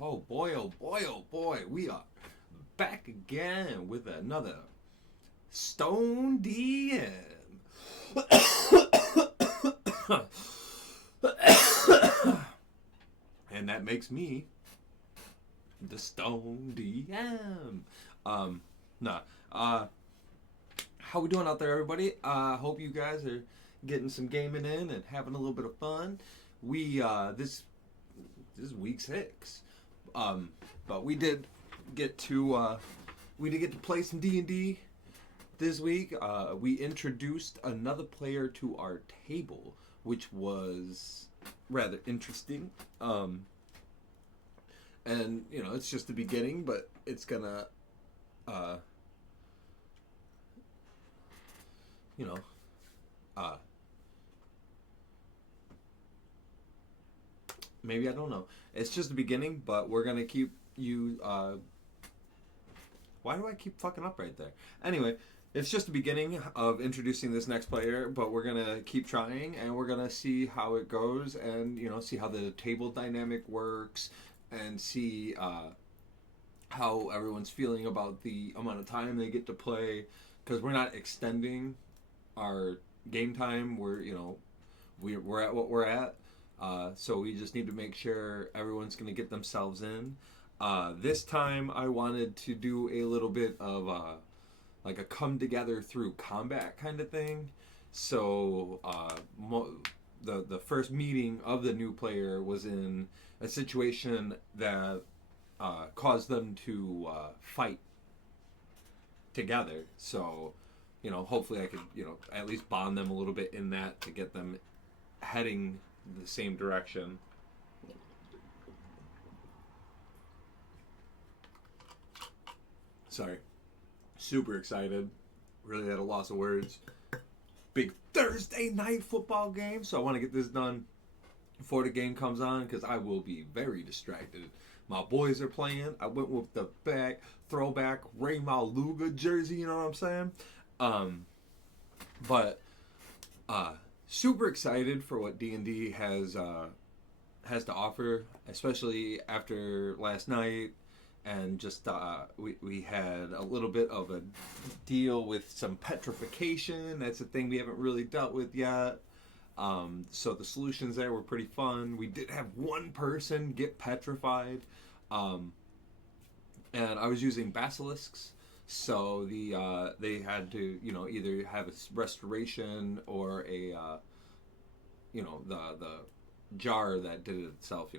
Oh boy, we are back again with another Stone DM. And that makes me the Stone DM. Um, nah. How we doing out there, everybody? Hope you guys are getting some gaming in and having a little bit of fun. We this is week 6. Um, but we did get to play some D&D this week. We introduced another player to our table, which was rather interesting. And it's just the beginning, but it's gonna, uh, you know, uh, maybe I don't know. It's just the beginning, but we're gonna keep you. Why do I keep fucking up right there? Anyway, it's just the beginning of introducing this next player, but we're gonna keep trying and we're gonna see how it goes, and see how the table dynamic works, and see how everyone's feeling about the amount of time they get to play, because we're not extending our game time. We're at what we're at. So we just need to make sure everyone's going to get themselves in. This time I wanted to do a little bit of like a come together through combat kind of thing. So the first meeting of the new player was in a situation that caused them to fight together. So hopefully I could at least bond them a little bit in that, to get them heading the same direction. Sorry. Super excited. Really at a loss of words. Big Thursday night football game. So I want to get this done before the game comes on, because I will be very distracted. My boys are playing. I went with the throwback Ray Maluga jersey, you know what I'm saying? But super excited for what D&D has to offer, especially after last night. And just we had a little bit of a deal with some petrification. That's a thing we haven't really dealt with yet. So the solutions there were pretty fun. We did have one person get petrified, and I was using basilisks. So they had to either have a restoration or a the jar that did it itself.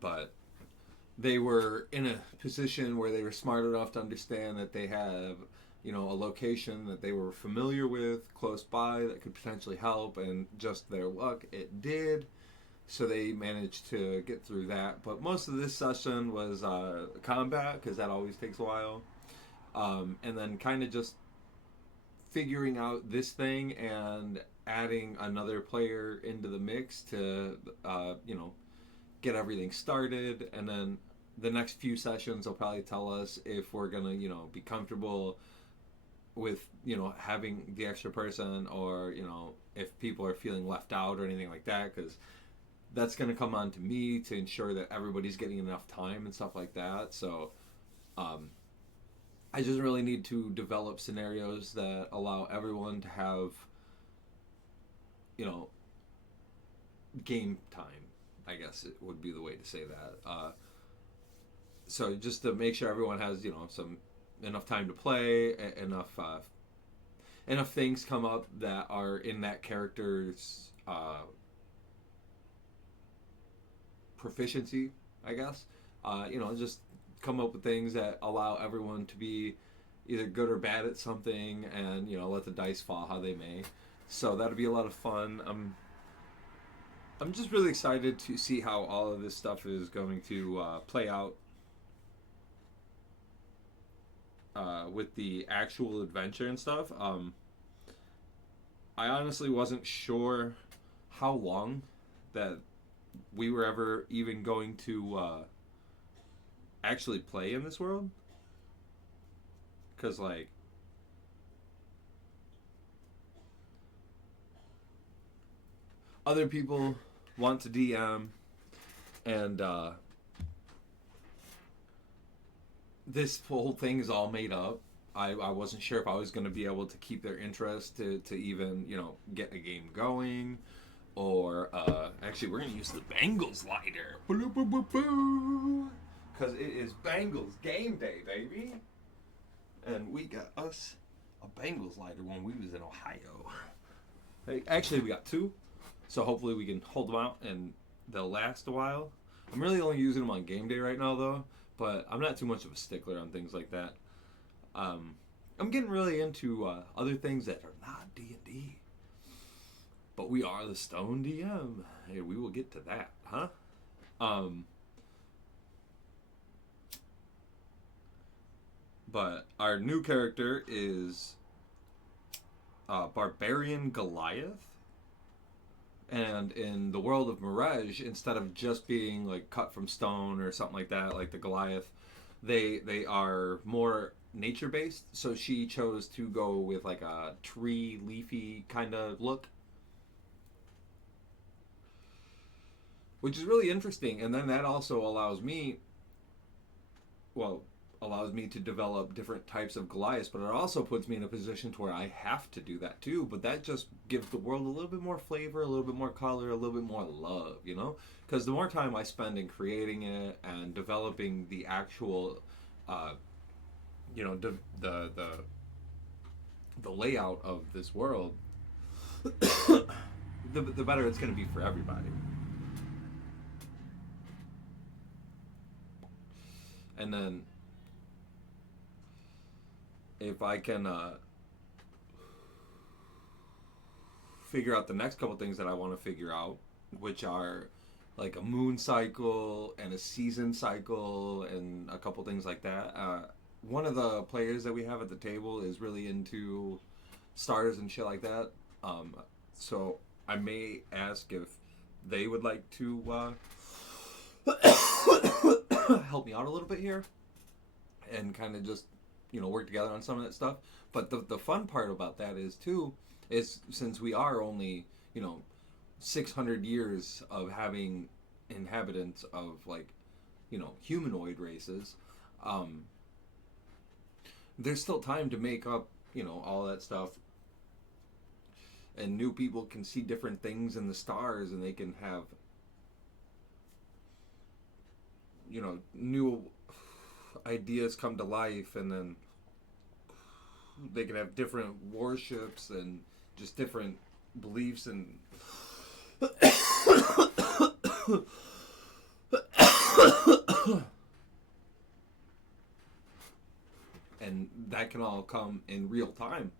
But they were in a position where they were smart enough to understand that they have a location that they were familiar with close by that could potentially help, and just their luck, it did. So they managed to get through that. But most of this session was combat, because that always takes a while. And then kind of just figuring out this thing and adding another player into the mix to get everything started. And then the next few sessions will probably tell us if we're gonna be comfortable with having the extra person, or if people are feeling left out or anything like that, because that's going to come on to me to ensure that everybody's getting enough time and stuff like that. So I just really need to develop scenarios that allow everyone to have game time, I guess it would be the way to say that. So just to make sure everyone has some enough time to play, enough things come up that are in that character's proficiency, I guess. Just come up with things that allow everyone to be either good or bad at something, and let the dice fall how they may. So that'll be a lot of fun. I'm just really excited to see how all of this stuff is going to play out with the actual adventure and stuff. I honestly wasn't sure how long that we were ever even going to actually play in this world. Because, like, other people want to DM, and this whole thing is all made up. I wasn't sure if I was going to be able to keep their interest to even, get a game going. Or, actually, we're going to use the Bengals lighter. Because it is Bengals game day, baby. And we got us a Bengals lighter when we was in Ohio. Hey, actually, we got two. So hopefully we can hold them out and they'll last a while. I'm really only using them on game day right now, though. But I'm not too much of a stickler on things like that. I'm getting really into other things that are not D&D. But we are the Stone DM. Hey, we will get to that, huh? But our new character is Barbarian Goliath. And in the world of Mirage, instead of just being like cut from stone or something like that, like the Goliath, they are more nature based. So she chose to go with like a tree leafy kind of look, which is really interesting. And then that also allows me to develop different types of Goliaths, but it also puts me in a position to where I have to do that too. But that just gives the world a little bit more flavor, a little bit more color, a little bit more love, Because the more time I spend in creating it and developing the actual, the layout of this world, the better it's going to be for everybody. And then if I can figure out the next couple things that I want to figure out, which are like a moon cycle and a season cycle and a couple things like that. One of the players that we have at the table is really into stars and shit like that. So I may ask if they would like to help me out a little bit here and kind of just work together on some of that stuff. But the fun part about that is since we are only 600 years of having inhabitants of like humanoid races, there's still time to make up all that stuff, and new people can see different things in the stars, and they can have new ideas come to life, and then they can have different warships and just different beliefs and and that can all come in real time,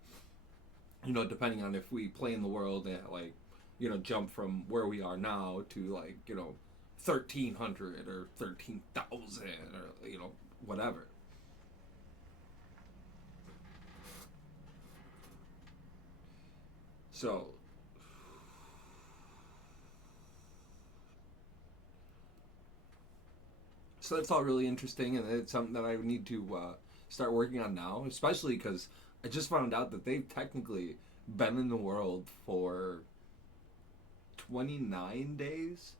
depending on if we play in the world and like jump from where we are now to like 1,300 or 13,000 or whatever. So that's all really interesting, and it's something that I need to start working on now, especially because I just found out that they've technically been in the world for 29 days.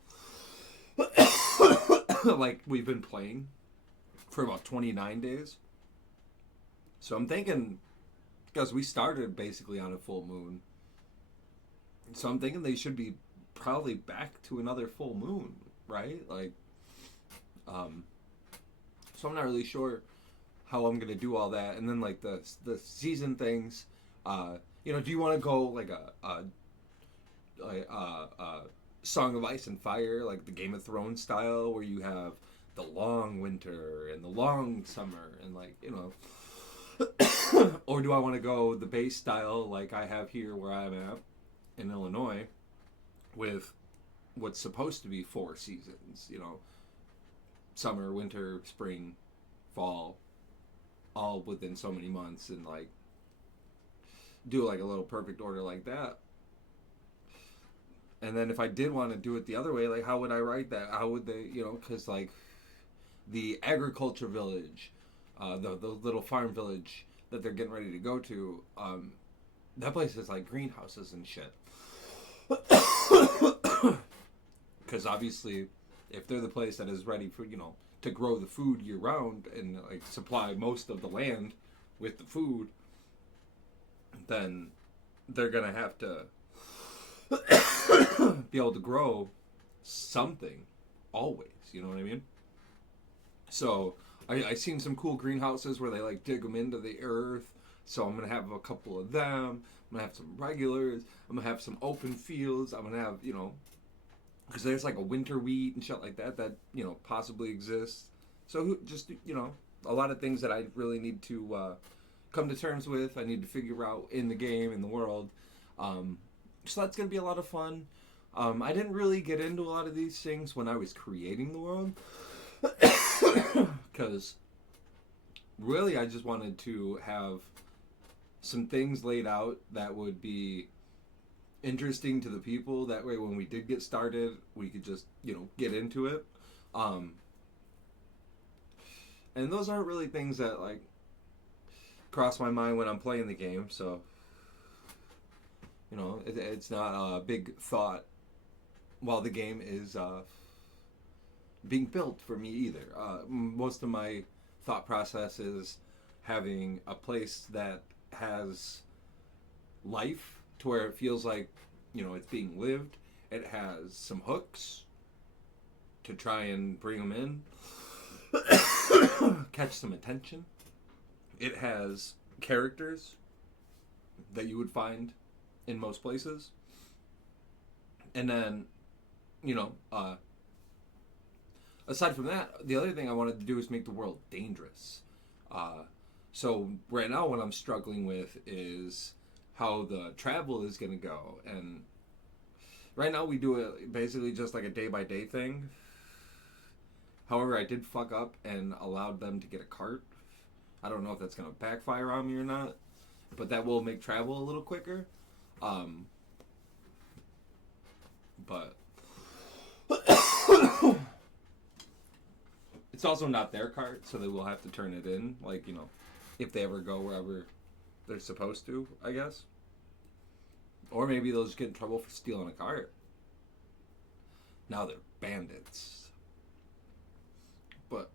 Like, we've been playing for about 29 days. So I'm thinking, because we started basically on a full moon, so I'm thinking they should be probably back to another full moon, right? Like, so I'm not really sure how I'm gonna do all that. And then like the season things, do you want to go like a Song of Ice and Fire, like the Game of Thrones style, where you have the long winter and the long summer, and like or do I want to go the base style like I have here where I'm at in Illinois, with what's supposed to be 4 seasons, summer, winter, spring, fall, all within so many months, and like do like a little perfect order like that. And then if I did want to do it the other way, like how would I write that? How would they, because like the agriculture village, the little farm village that they're getting ready to go to, that place is like greenhouses and shit. Because obviously, if they're the place that is ready for, to to grow the food year round and like supply most of the land with the food, then they're gonna have to be able to grow something always. You know what I mean? So I seen some cool greenhouses where they like dig them into the earth. So I'm gonna have a couple of them. I'm gonna have some regulars. I'm gonna have some open fields. I'm gonna have, because there's like a winter wheat and shit like that possibly exists. So just a lot of things that I really need to come to terms with. I need to figure out in the game, in the world. So that's gonna be a lot of fun. I didn't really get into a lot of these things when I was creating the world, because really I just wanted to have some things laid out that would be interesting to the people. That way when we did get started, we could just, get into it. And those aren't really things that, like, cross my mind when I'm playing the game, so, it's not a big thought while the game is being built for me either. Most of my thought process is having a place that has life to where it feels like, it's being lived. It has some hooks to try and bring them in, catch some attention. It has characters that you would find in most places. And then, aside from that, the other thing I wanted to do is make the world dangerous. So right now what I'm struggling with is how the travel is going to go. And right now we do it basically just like a day-by-day thing. However, I did fuck up and allowed them to get a cart. I don't know if that's going to backfire on me or not, but that will make travel a little quicker. But it's also not their cart, so they will have to turn it in, like, if they ever go wherever they're supposed to, I guess. Or maybe they'll just get in trouble for stealing a cart. Now they're bandits. But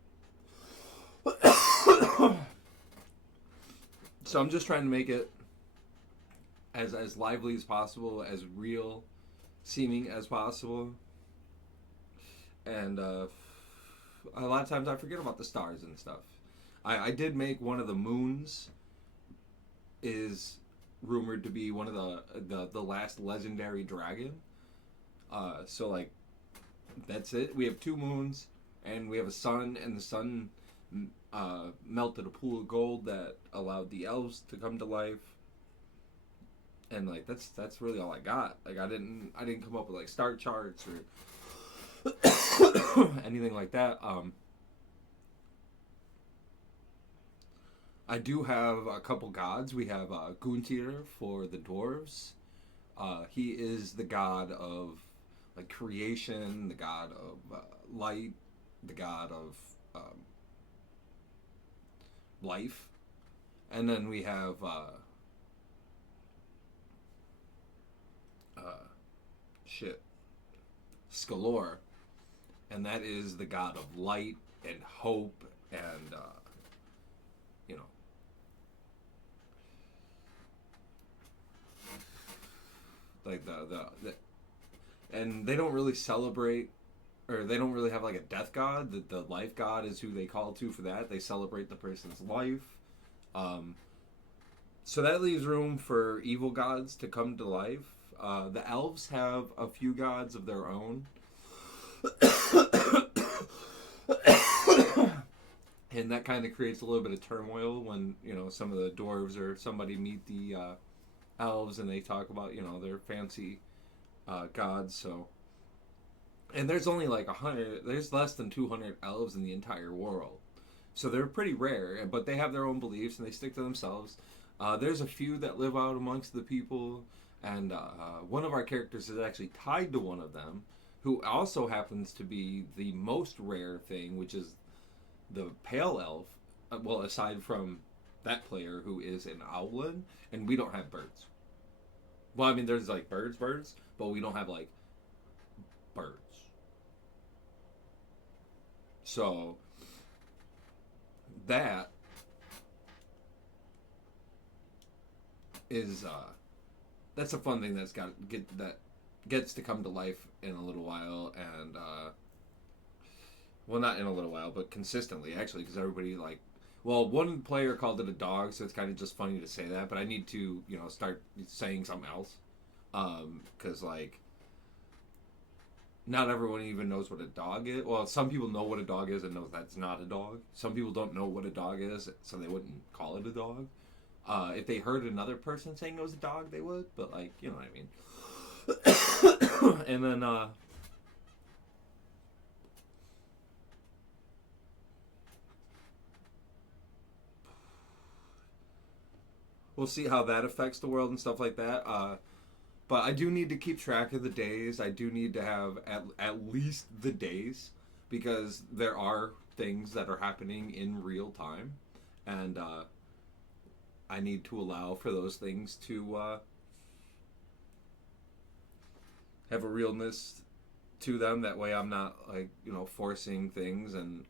so I'm just trying to make it as lively as possible, as real seeming as possible. And a lot of times I forget about the stars and stuff. I did make one of the moons is rumored to be one of the last legendary dragon. So like that's it. We have 2 moons and we have a sun, and the sun melted a pool of gold that allowed the elves to come to life. And like that's really all I got. Like I didn't come up with like star charts or anything like that. I do have a couple gods. We have Guntir for the dwarves. He is the god of like creation, the god of light, the god of life. And then we have Skalor, and that is the god of light and hope and like the and they don't really celebrate, or they don't really have like a death god. The life god is who they call to for that. They celebrate the person's life. So that leaves room for evil gods to come to life. The elves have a few gods of their own. And that kind of creates a little bit of turmoil when, some of the dwarves or somebody meet the elves and they talk about, their fancy gods. So, and there's only like 100, there's less than 200 elves in the entire world. So they're pretty rare, but they have their own beliefs and they stick to themselves. There's a few that live out amongst the people, and one of our characters is actually tied to one of them, who also happens to be the most rare thing, which is the pale elf. Well, aside from that player who is an owlin, and we don't have birds. Well, I mean, there's like birds, but we don't have like birds. So that is that's a fun thing that gets to come to life in a little while, and well, not in a little while, but consistently actually, because everybody like. Well, one player called it a dog, so it's kind of just funny to say that. But I need to, start saying something else, because like not everyone even knows what a dog is. Well, some people know what a dog is and know that's not a dog. Some people don't know what a dog is, so they wouldn't call it a dog. If they heard another person saying it was a dog, they would. But like, you know what I mean. And then we'll see how that affects the world and stuff like that. But I do need to keep track of the days. I do need to have at least the days, because there are things that are happening in real time, and I need to allow for those things to have a realness to them. That way, I'm not like forcing things, and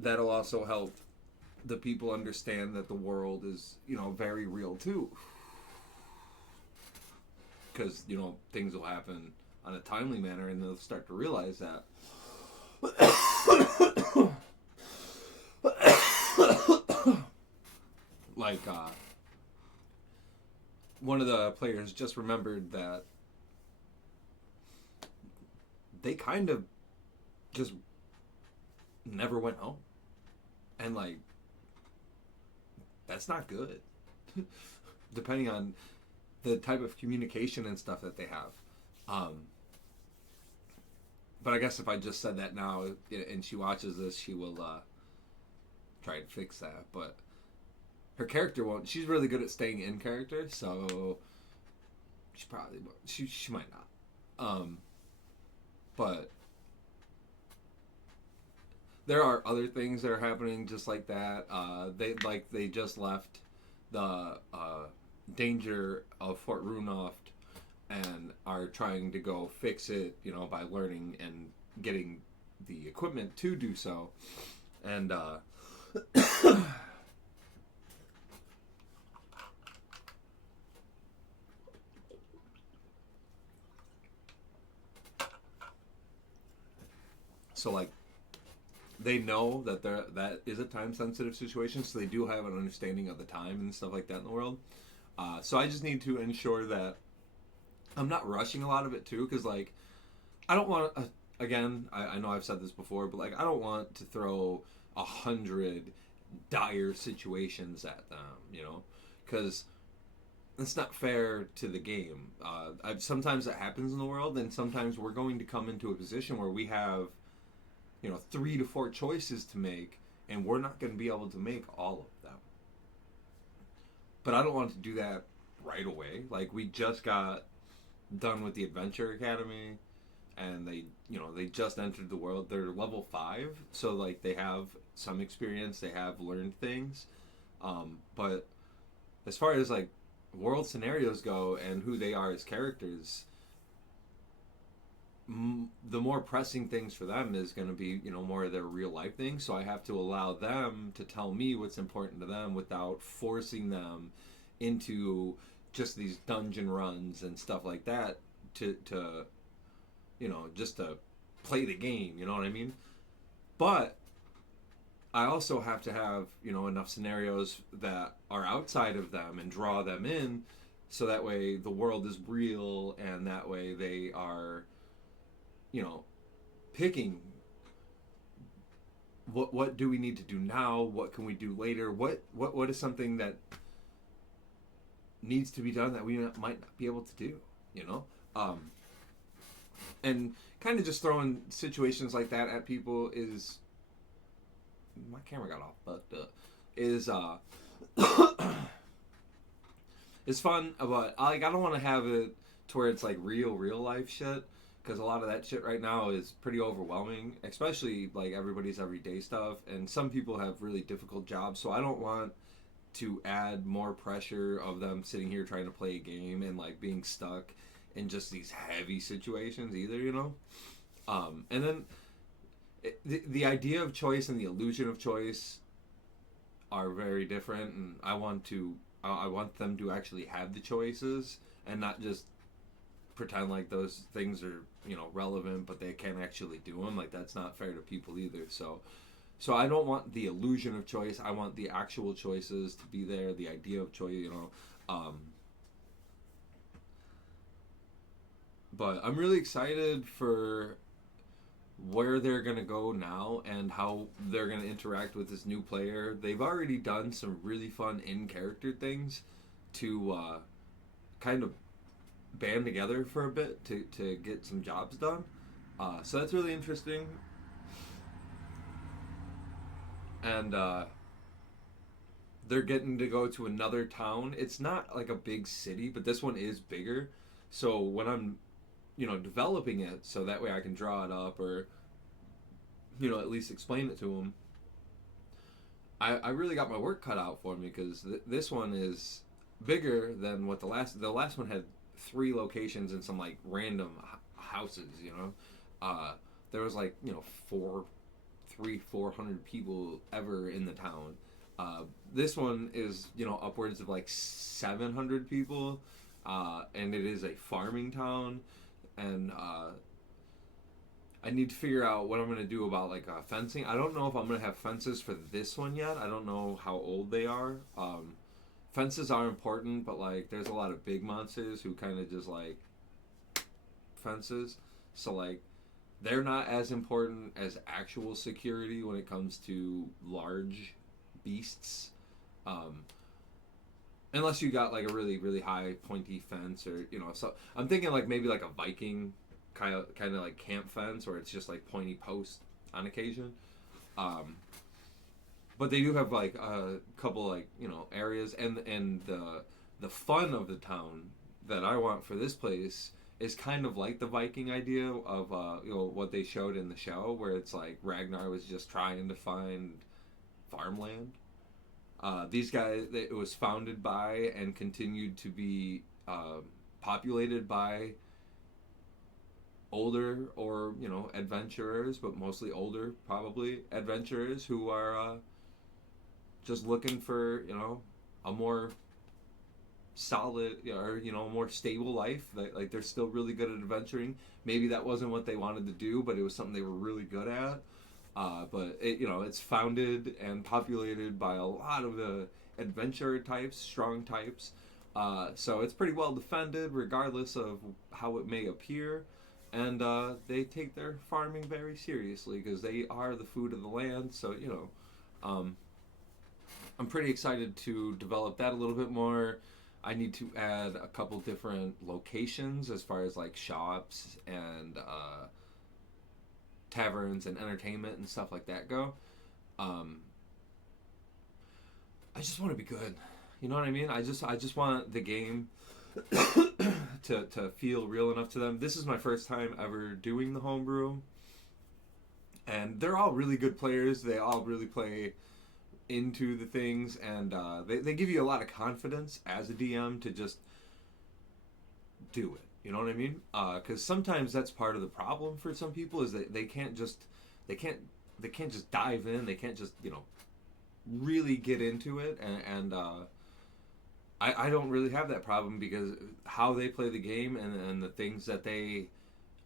that'll also help the people understand that the world is very real too, because things will happen on a timely manner, and they'll start to realize that. Like one of the players just remembered that they kind of just never went home, and like that's not good. Depending on the type of communication and stuff that they have. But I guess if I just said that now and she watches this, she will try and fix that. But her character won't. She's really good at staying in character, so she probably won't. She might not. But there are other things that are happening just like that. They just left the danger of Fort Runoft and are trying to go fix it, by learning and getting the equipment to do so. And so like they know that that is a time sensitive situation, so they do have an understanding of the time and stuff like that in the world. So I just need to ensure that I'm not rushing a lot of it too, because like I don't want to. Again, I know I've said this before, but like I don't want to throw 100 dire situations at them, because it's not fair to the game. Sometimes it happens in the world, and sometimes we're going to come into a position where we have 3 to 4 choices to make, and we're not going to be able to make all of them. But I don't want to do that right away. Like, we just got done with the Adventure Academy, and they just entered the world. They're level 5, so like they have some experience, they have learned things. But as far as like world scenarios go and who they are as characters, the more pressing things for them is going to be more of their real life things, so I have to allow them to tell me what's important to them without forcing them into just these dungeon runs and stuff like that to just to play the game, you know what I mean? But I also have to have enough scenarios that are outside of them and draw them in, so that way the world is real, and that way they are picking what do we need to do now, what can we do later, what is something that needs to be done that we might not be able to do, and kind of just throwing situations like that at people is, my camera got all fucked up, is it's fun, but I don't want to have it to where it's like real life shit, because a lot of that shit right now is pretty overwhelming, especially like everybody's everyday stuff, and some people have really difficult jobs, so I don't want to add more pressure of them sitting here trying to play a game and like being stuck in just these heavy situations either, and then the idea of choice and the illusion of choice are very different, and I want them to actually have the choices and not just pretend like those things are relevant, but they can't actually do them. Like that's not fair to people either. So I don't want the illusion of choice. I want the actual choices to be there. The idea of choice, but I'm really excited for where they're going to go now and how they're going to interact with this new player. They've already done some really fun in character things to kind of band together for a bit to get some jobs done. So that's really interesting. And they're getting to go to another town. It's not like a big city, but this one is bigger. So when I'm developing it, so that way I can draw it up or at least explain it to them. I really got my work cut out for me because this one is bigger than what the last one had 3 locations and some like random houses. There was like 400 people ever in the town. This one is upwards of like 700 people, and it is a farming town, and I need to figure out what I'm going to do about like fencing. I don't know if I'm going to have fences for this one yet. I don't know how old they are. Fences are important, but like there's a lot of big monsters who kind of just like fences. So like they're not as important as actual security when it comes to large beasts. Unless you got like a really really high pointy fence or so I'm thinking like maybe like a Viking kind of like camp fence where it's just like pointy post on occasion. But they do have like a couple like areas, and the fun of the town that I want for this place is kind of like the Viking idea of what they showed in the show, where it's like Ragnar was just trying to find farmland. These guys, it was founded by and continued to be populated by older or adventurers, but mostly older probably adventurers who are just looking for a more solid or a more stable life. Like they're still really good at adventuring. Maybe that wasn't what they wanted to do, but it was something they were really good at. But it's founded and populated by a lot of the adventurer types, strong types. So it's pretty well defended, regardless of how it may appear. And they take their farming very seriously because they are the food of the land. So I'm pretty excited to develop that a little bit more. I need to add a couple different locations as far as like shops and taverns and entertainment and stuff like that go. I just want to be good. You know what I mean? I just want the game to feel real enough to them. This is my first time ever doing the homebrew, and they're all really good players. They all really play into the things, and they give you a lot of confidence as a DM to just do it. You know what I mean? Because sometimes that's part of the problem for some people is that they can't just dive in. They can't just really get into it, and I don't really have that problem because how they play the game and the things that they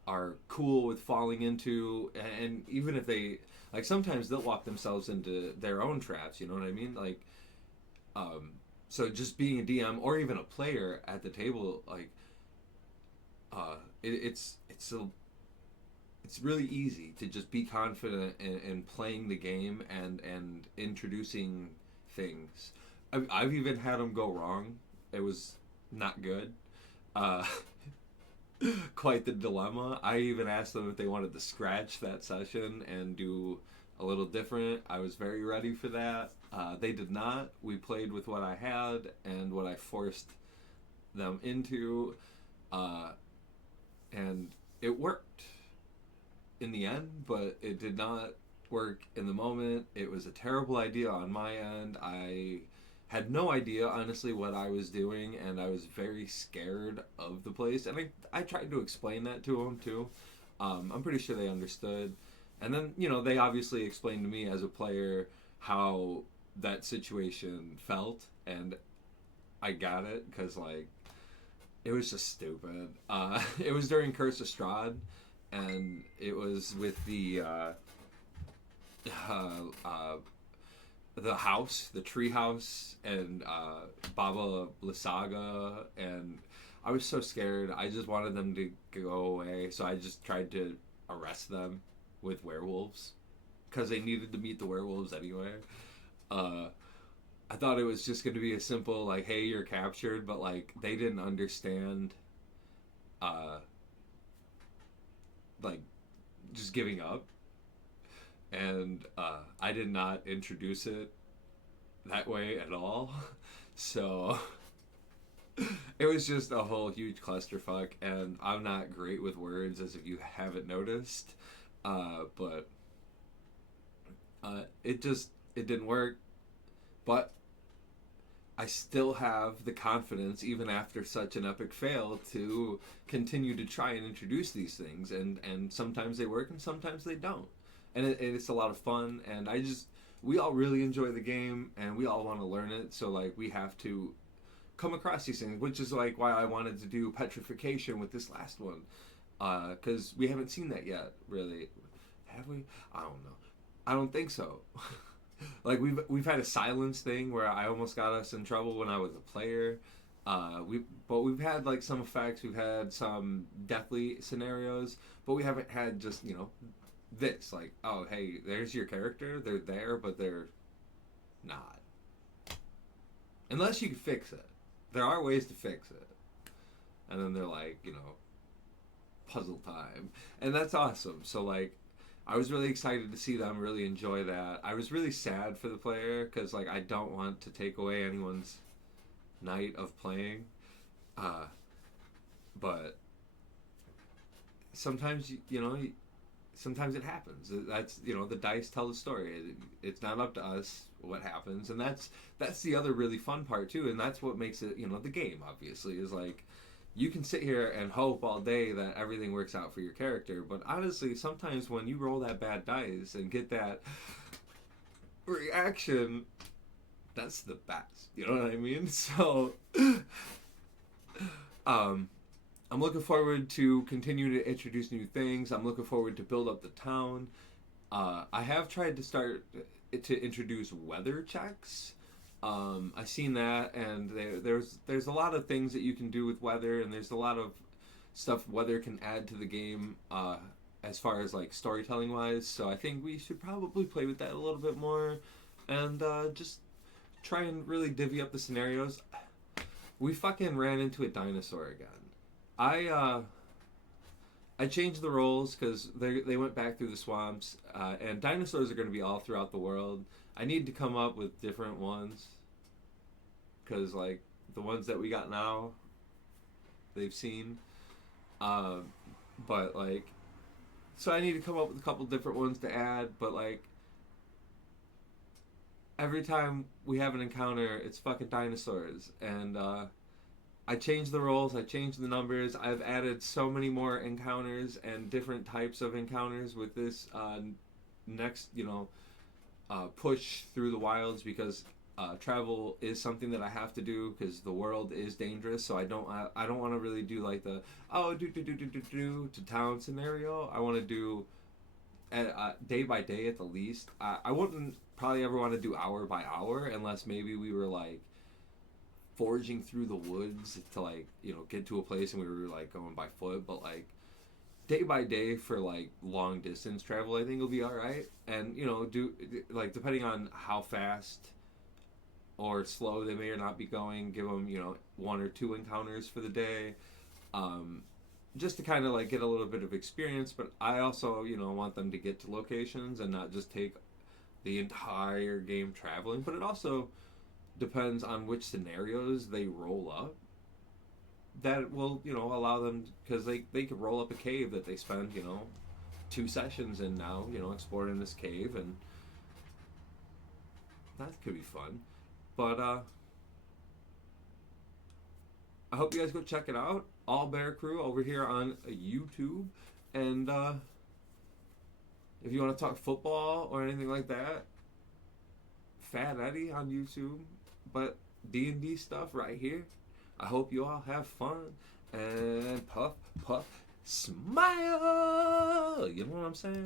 are cool with falling into, and even if they like sometimes they'll walk themselves into their own traps. You know what I mean? Like, so just being a DM or even a player at the table, like. It's really easy to just be confident in playing the game and introducing things. I've even had them go wrong. It was not good. Uh, Quite the dilemma. I even asked them if they wanted to scratch that session and do a little different. I was very ready for that. They did not. We played with what I had and what I forced them into. And it worked in the end, but it did not work in the moment. It was a terrible idea on my end. I had no idea, honestly, what I was doing, and I was very scared of the place. And I tried to explain that to them, too. I'm pretty sure they understood. And then, they obviously explained to me as a player how that situation felt, and I got it because, like, it was just stupid. It was during Curse of Strahd, and it was with uh, uh, the house, the tree house, and Baba Lysaga, and I was so scared. I just wanted them to go away, so I just tried to arrest them with werewolves because they needed to meet the werewolves anyway. Uh, I thought it was just going to be a simple like, "Hey, you're captured," but like they didn't understand, uh, like just giving up, and I did not introduce it that way at all. So it was just a whole huge clusterfuck, and I'm not great with words, as if you haven't noticed. But it didn't work. But I still have the confidence, even after such an epic fail, to continue to try and introduce these things, and sometimes they work and sometimes they don't, and it's a lot of fun, and we all really enjoy the game and we all want to learn it, so like we have to come across these things, which is like why I wanted to do petrification with this last one, because we haven't seen that yet, really. Have we? I don't know. I don't think so. Like we've had a silence thing where I almost got us in trouble when I was a player. We've had like some effects. We've had some deathly scenarios, but we haven't had just this like, oh hey, there's your character. They're there, but they're not. Unless you can fix it. There are ways to fix it, and then they're like puzzle time, and that's awesome. So like I was really excited to see them really enjoy that. I was really sad for the player because like I don't want to take away anyone's night of playing, uh, but sometimes sometimes it happens. That's the dice tell the story. It's not up to us what happens, and that's the other really fun part too, and that's what makes it the game obviously is like you can sit here and hope all day that everything works out for your character, but honestly, sometimes when you roll that bad dice and get that reaction, that's the best. You know what I mean? So, um, I'm looking forward to continue to introduce new things. I'm looking forward to build up the town. I have tried to start to introduce weather checks. I've seen that, and there's a lot of things that you can do with weather, and there's a lot of stuff weather can add to the game as far as like storytelling wise. So I think we should probably play with that a little bit more, and just try and really divvy up the scenarios. We fucking ran into a dinosaur again. I I changed the roles because they went back through the swamps, and dinosaurs are going to be all throughout the world. I need to come up with different ones because like the ones that we got now, they've seen, uh, but like so I need to come up with a couple different ones to add. But like every time we have an encounter, it's fucking dinosaurs, and I changed the roles, I changed the numbers. I've added so many more encounters and different types of encounters with this next, push through the wilds because travel is something that I have to do because the world is dangerous. So I don't want to really do like the do to town scenario. I want to do day by day at the least. I wouldn't probably ever want to do hour by hour unless maybe we were like foraging through the woods to like get to a place and we were like going by foot, but like day by day for like long distance travel I think will be all right. And do like depending on how fast or slow they may or not be going, give them one or two encounters for the day, just to kind of like get a little bit of experience. But I also want them to get to locations and not just take the entire game traveling. But it also depends on which scenarios they roll up that will allow them, because they could roll up a cave that they spend 2 sessions in now exploring this cave, and that could be fun. But I hope you guys go check it out, All Bear Crew over here on YouTube, and If you want to talk football or anything like that, Fat Eddie on YouTube. But D&D stuff right here. I hope you all have fun and puff, puff, smile. You know what I'm saying?